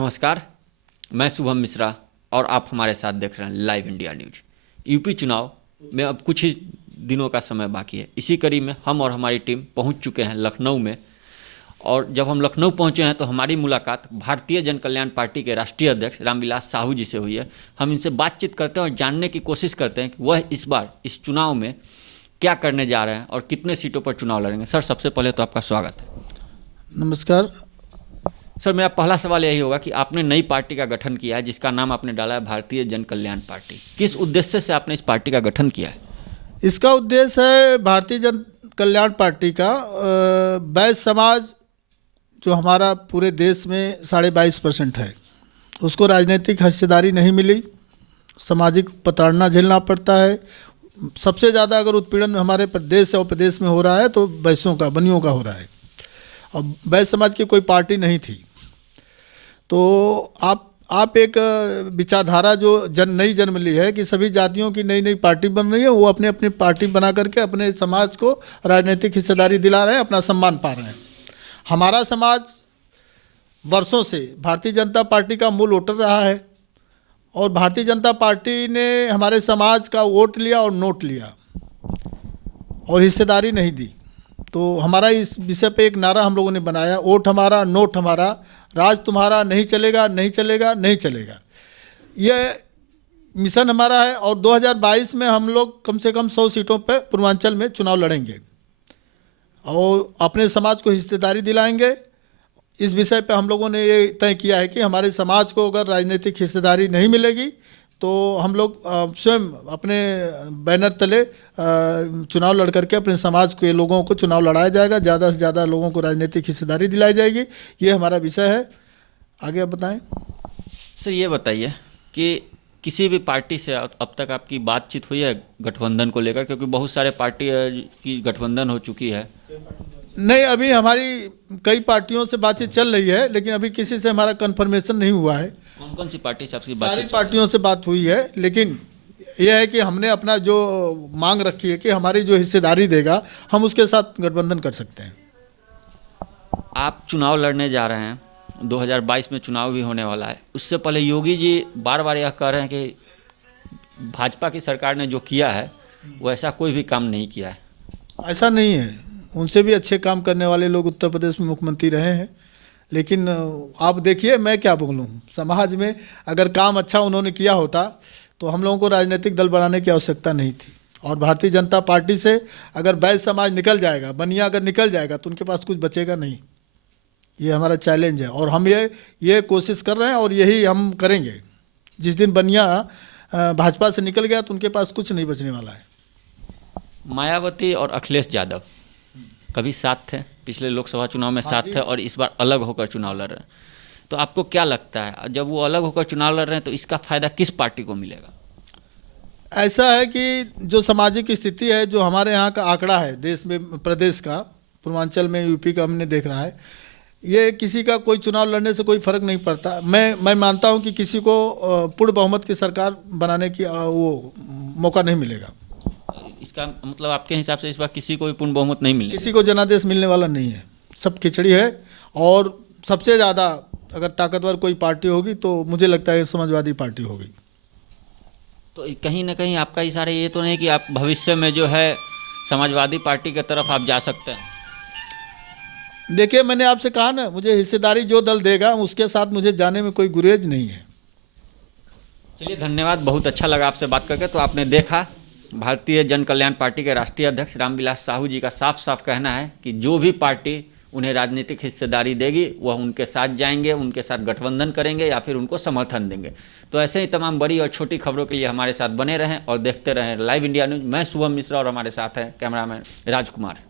नमस्कार, मैं शुभम मिश्रा और आप हमारे साथ देख रहे हैं लाइव इंडिया न्यूज। यूपी चुनाव में अब कुछ ही दिनों का समय बाकी है। इसी कड़ी में हम और हमारी टीम पहुंच चुके हैं लखनऊ में। और जब हम लखनऊ पहुंचे हैं तो हमारी मुलाकात भारतीय जन कल्याण पार्टी के राष्ट्रीय अध्यक्ष रामविलास साहू जी से हुई है। हम इनसे बातचीत करते हैं और जानने की कोशिश करते हैं कि वह इस बार इस चुनाव में क्या करने जा रहे हैं और कितने सीटों पर चुनाव लड़ेंगे। सर, सबसे पहले तो आपका स्वागत है। नमस्कार सर, मेरा पहला सवाल यही होगा कि आपने नई पार्टी का गठन किया है जिसका नाम आपने डाला है भारतीय जन कल्याण पार्टी। किस उद्देश्य से आपने इस पार्टी का गठन किया है? इसका उद्देश्य है भारतीय जन कल्याण पार्टी का वैश्य समाज जो हमारा पूरे देश में 22.5% है, उसको राजनीतिक हिस्सेदारी नहीं मिली, सामाजिक प्रताड़ना झेलना पड़ता है। सबसे ज़्यादा अगर उत्पीड़न हमारे प्रदेश और प्रदेश में हो रहा है तो वैश्यों का, बनियों का हो रहा है। और वैश्य समाज की कोई पार्टी नहीं थी। तो आप एक विचारधारा जो नई जन्म ली है कि सभी जातियों की नई नई पार्टी बन रही है, वो अपने अपनी पार्टी बना करके अपने समाज को राजनीतिक हिस्सेदारी दिला रहे हैं, अपना सम्मान पा रहे हैं। हमारा समाज वर्षों से भारतीय जनता पार्टी का मूल वोटर रहा है और भारतीय जनता पार्टी ने हमारे समाज का वोट लिया और नोट लिया और हिस्सेदारी नहीं दी। तो हमारा इस विषय पे एक नारा हम लोगों ने बनाया, वोट हमारा नोट हमारा, राज तुम्हारा, नहीं चलेगा नहीं चलेगा नहीं चलेगा। ये मिशन हमारा है और 2022 में हम लोग कम से कम 100 सीटों पे पूर्वांचल में चुनाव लड़ेंगे और अपने समाज को हिस्सेदारी दिलाएंगे। इस विषय पे हम लोगों ने ये तय किया है कि हमारे समाज को अगर राजनीतिक हिस्सेदारी नहीं मिलेगी तो हम लोग स्वयं अपने बैनर तले चुनाव लड़ करके अपने समाज के लोगों को चुनाव लड़ाया जाएगा, ज़्यादा से ज़्यादा लोगों को राजनीतिक हिस्सेदारी दिलाई जाएगी। ये हमारा विषय है। आगे आप बताएं। सर, ये बताइए कि किसी भी पार्टी से अब तक आपकी बातचीत हुई है गठबंधन को लेकर, क्योंकि बहुत सारे पार्टी की गठबंधन हो चुकी है। नहीं, अभी हमारी कई पार्टियों से बातचीत चल रही है, लेकिन अभी किसी से हमारा कन्फर्मेशन नहीं हुआ है। कौन कौन सी पार्टी से आपकी सारी बातचीत? पार्टियों से बात हुई है, लेकिन यह है कि हमने अपना जो मांग रखी है कि हमारी जो हिस्सेदारी देगा हम उसके साथ गठबंधन कर सकते हैं। आप चुनाव लड़ने जा रहे हैं, 2022 में चुनाव भी होने वाला है। उससे पहले योगी जी बार बार यह कह रहे हैं कि भाजपा की सरकार ने जो किया है वो ऐसा कोई भी काम नहीं किया है। ऐसा नहीं है, उनसे भी अच्छे काम करने वाले लोग उत्तर प्रदेश में मुख्यमंत्री रहे हैं। लेकिन आप देखिए, मैं क्या बोलूँ, समाज में अगर काम अच्छा उन्होंने किया होता तो हम लोगों को राजनीतिक दल बनाने की आवश्यकता नहीं थी। और भारतीय जनता पार्टी से अगर वैश्य समाज निकल जाएगा, बनिया अगर निकल जाएगा तो उनके पास कुछ बचेगा नहीं। ये हमारा चैलेंज है और हम ये कोशिश कर रहे हैं और यही हम करेंगे। जिस दिन बनिया भाजपा से निकल गया तो उनके पास कुछ नहीं बचने वाला है। मायावती और अखिलेश यादव कभी साथ थे, पिछले लोकसभा चुनाव में साथ थे और इस बार अलग होकर चुनाव लड़ रहे हैं। तो आपको क्या लगता है, जब वो अलग होकर चुनाव लड़ रहे हैं तो इसका फ़ायदा किस पार्टी को मिलेगा? ऐसा है कि जो सामाजिक स्थिति है, जो हमारे यहाँ का आंकड़ा है देश में, प्रदेश का, पूर्वांचल में, यूपी का हमने देख रहा है, ये किसी का कोई चुनाव लड़ने से कोई फ़र्क नहीं पड़ता। मैं मानता हूँ कि किसी को पूर्ण बहुमत की सरकार बनाने की वो मौका नहीं मिलेगा। इसका मतलब आपके हिसाब से इस बार किसी को भी पूर्ण बहुमत नहीं मिलेगा? किसी को जनादेश मिलने वाला नहीं है, सब खिचड़ी है। और सबसे ज़्यादा अगर ताकतवर कोई पार्टी होगी तो मुझे लगता है समाजवादी पार्टी होगी। तो कहीं ना कहीं आपका इशारा ये तो नहीं कि आप भविष्य में जो है समाजवादी पार्टी की तरफ आप जा सकते हैं? देखिए, मैंने आपसे कहा ना, मुझे हिस्सेदारी जो दल देगा उसके साथ मुझे जाने में कोई गुरेज नहीं है। चलिए, धन्यवाद, बहुत अच्छा लगा आपसे बात करके। तो आपने देखा, भारतीय जन कल्याण पार्टी के राष्ट्रीय अध्यक्ष रामविलास साहू जी का साफ साफ कहना है कि जो भी पार्टी उन्हें राजनीतिक हिस्सेदारी देगी वह उनके साथ जाएंगे, उनके साथ गठबंधन करेंगे या फिर उनको समर्थन देंगे। तो ऐसे ही तमाम बड़ी और छोटी खबरों के लिए हमारे साथ बने रहें और देखते रहें लाइव इंडिया न्यूज। मैं शुभम मिश्रा और हमारे साथ हैं कैमरामैन राजकुमार।